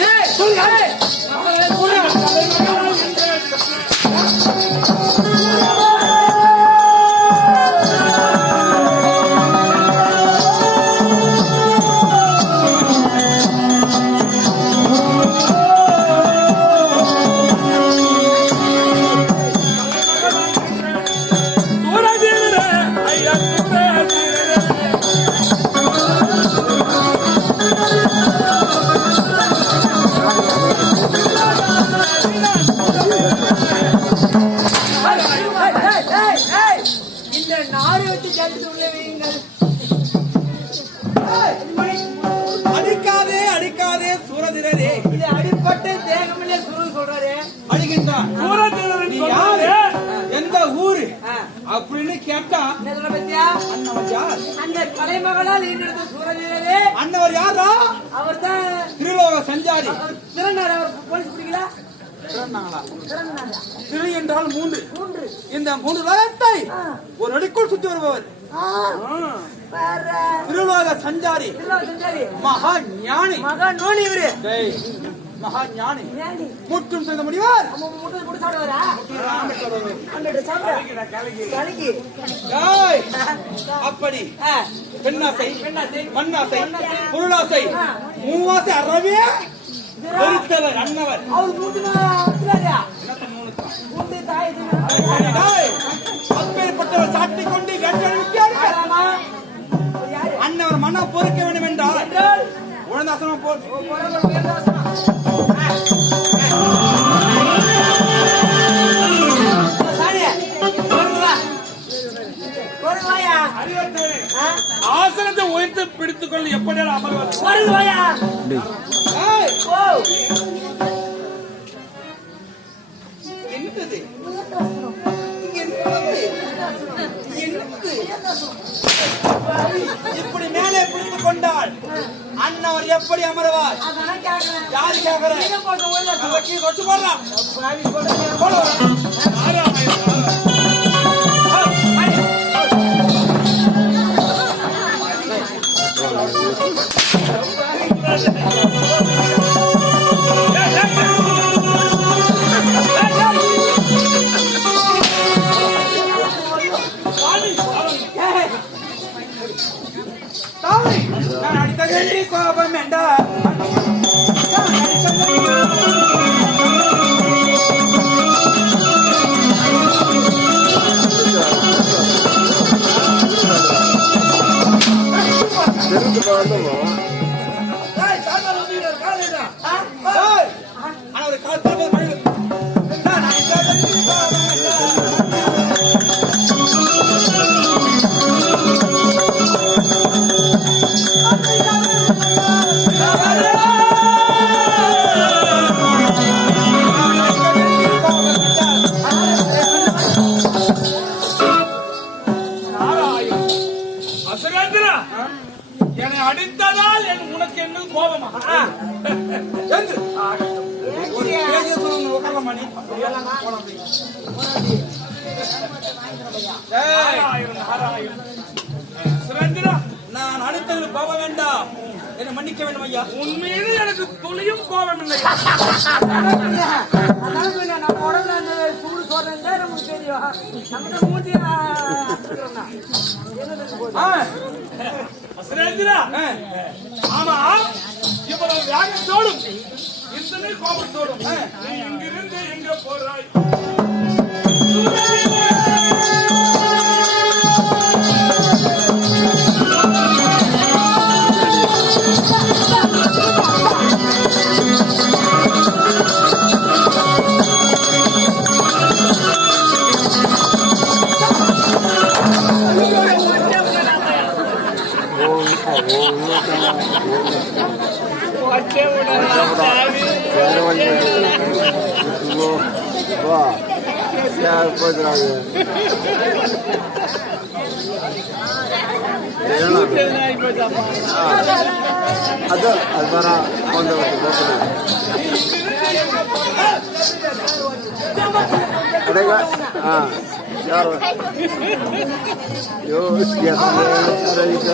யாரு யாரா உள்ள வையுங்கள் அடிக்காதே அடிக்காதே சூரதிரரே இது அடிப்பட்டு தேகமில்லை சுரு சொல்றாரு. அடிக்கின்றான் நீ யாரு? எந்த ஊரு. அப்படின்னு கேட்டா பத்தியா? அண்ணவர் யார்? அந்த கலைமகளால் ஈன்றெடுத்த அண்ணவர் யாரா? அவர் தான் திருலோக சஞ்சாரி. திறனார் அவர் போலீஸ் பிடிக்கல? திறன்னாங்களா? திறனார் திரு என்றால் மூன்று. இந்த மூன்று லோகத்தை ஆ. ஒரு அடிக்குள் சுத்தி வருபவர். திருலோக சஞ்சாரி. மகா ஞானி. மகா நோனி இவரு. மகா ஞானி. முற்றும் செய்த முடிவார் அப்படி. பெண்ணாசை மண்ணாசை பொருளாசை. மூவாசை அறவே அன்னவர் அவர் அப்பேற்பட்டவர் சாட்டி கொண்டு அன்னவர் மனம் பொறுக்க வேண்டும் என்றால் உழந்தாசனம்? ஆசனத்தை உயர்த்து பிடித்துக் கொண்டு எப்படி அமர்வது இப்படி மேலே பிடித்து கொண்டால் அன்னவர் எப்படி அமருவார். யாரு உள்ள அசுரேந்திரா, என்னை அடித்ததால் என் உனக்கு என்ன கோபமா? எழுந்து. சுரேந்திரா, நான் அடுத்தது போக வேண்டாம். என்னை மன்னிக்க வேண்டும் ஐயா. உன் மீது எனக்கு துளியும் கோபம் இல்லை. சூடு சொல்றேன் நமக்கு தெரியும். நம்மகிட்ட மூஞ்சியா? ஆமா. இவ்வளவு வேகத்தோடும் இத்தனை கோபத்தோடும் நீ இங்கிருந்து எங்க போறாய் spokojnie. Było, dwa. Ja pozdrawiam. ಅದು ಅದರ ಒಂದು ಅದೇಗ ಹಾಂ ಯಾರು ಯೋ ಈಗ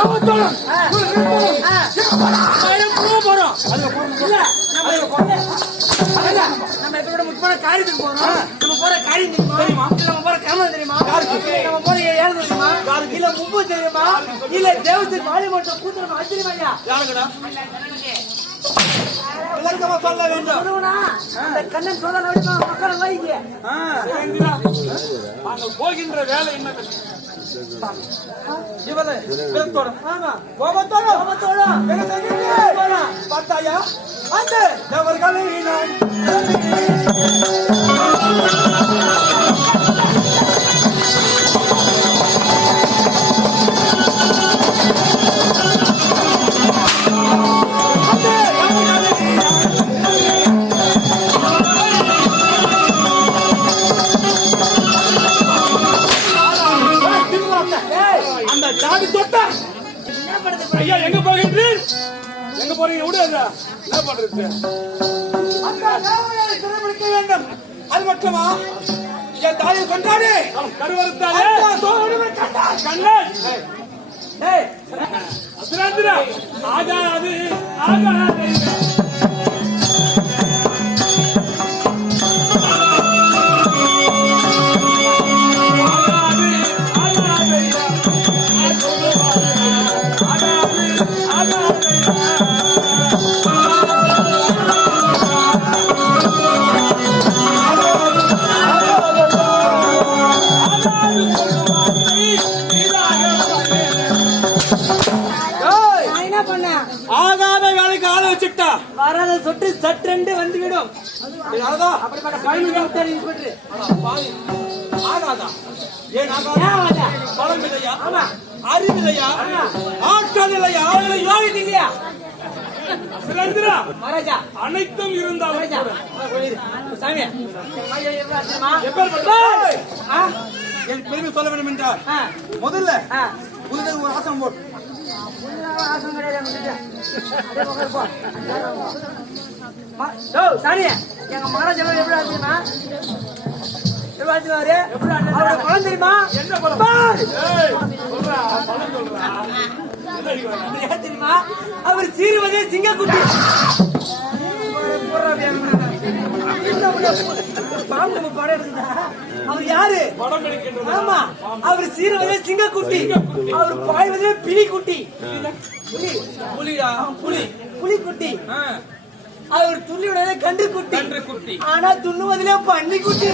போறோம் நம்ம எப்போ முக்கியமான காரியத்துக்கு போறோம் நம்ம போற காரியம் தெரியுமா நம்ம போற கிழமை தெரியுமா நம்ம போற ஏழு தெரியுமா இல்ல முப்பு தெரியுமா இல்ல தேவத்துக்கு வாலி மட்டும் கூத்துறோம் அஞ்சலி மணியா யாருக்கடா விளக்கமா சொல்ல வேண்டும். கண்ணன் சொல்ல மக்கள் சுரேந்திரா, நாங்கள் போகின்ற வேலை என்ன இவளை விரத்தோட ஆமா. கோபத்தோட. கோபத்தோட. பார்த்தாயா? அந்த நான் பண்றது சிறைபிடிக்க வேண்டும். அது மட்டுமா? என் தாயை கொண்டாடு கருவறுத்தாலே. கண்ணன். ஆகாது ஆகாது. வராத சொட்டு சற்றென்று வந்துவிடும் அப்படிப்பட்ட பழனிக்கு விட்டாரு. இன்ஸ்பெக்டர் ஆகாதா? ஏன் ஆகாதா? இல்லையா ஆற்றல் இல்லையா யோகித்து இல்லையா? சுரேந்திரா மகாராஜா அனைத்தும். சாமி ஆ, என் பெருமை சொல்ல வேண்டும் என்றால் முதல்ல ஆ. புதுதாக ஒரு ஆசனம் போட்டு ஆசனம் கிடையாது சாமி, எங்க மகாராஜா எவ்வளவு எப்படி தெரியுமா எப்படி ஆச்சுவாரு? அவரோட பலம் தெரியுமா? என்ன தெரியுமா? அவர் சீருவதே சிங்கக்குட்டி. படம் எடுக்குதா? அவர் யாரு? ஆமா. அவர் சீருவதே சிங்கக்குட்டி. அவர் பாய்வதே பிலிக்குட்டி புலி. புலிடா புலி. புலிக்குட்டி. அவர் துள்ளி விடுவதே கன்று குட்டி கன்றுக்குட்டி. ஆனா துண்ணுவதிலே பன்னி குட்டி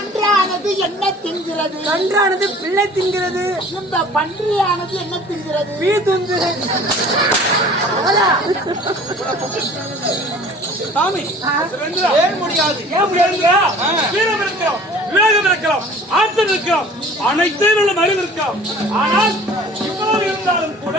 கன்றானது என்ன தின்கிறது? கன்றானது பிள்ளை தின்கிறது. இந்த பன்றியானது என்ன தின்கிறது? பீ துந்து சாமி ஏன் முடியாது? ஏன் சுரேந்திரா? வீரம் இருக்கிறோம் விவேகம் இருக்கிறோம் ஆற்றல் இருக்கிறோம் அனைத்தையும் உள்ள மனிதன் இருக்கிறோம். ஆனால் இவ்வளவு இருந்தாலும் கூட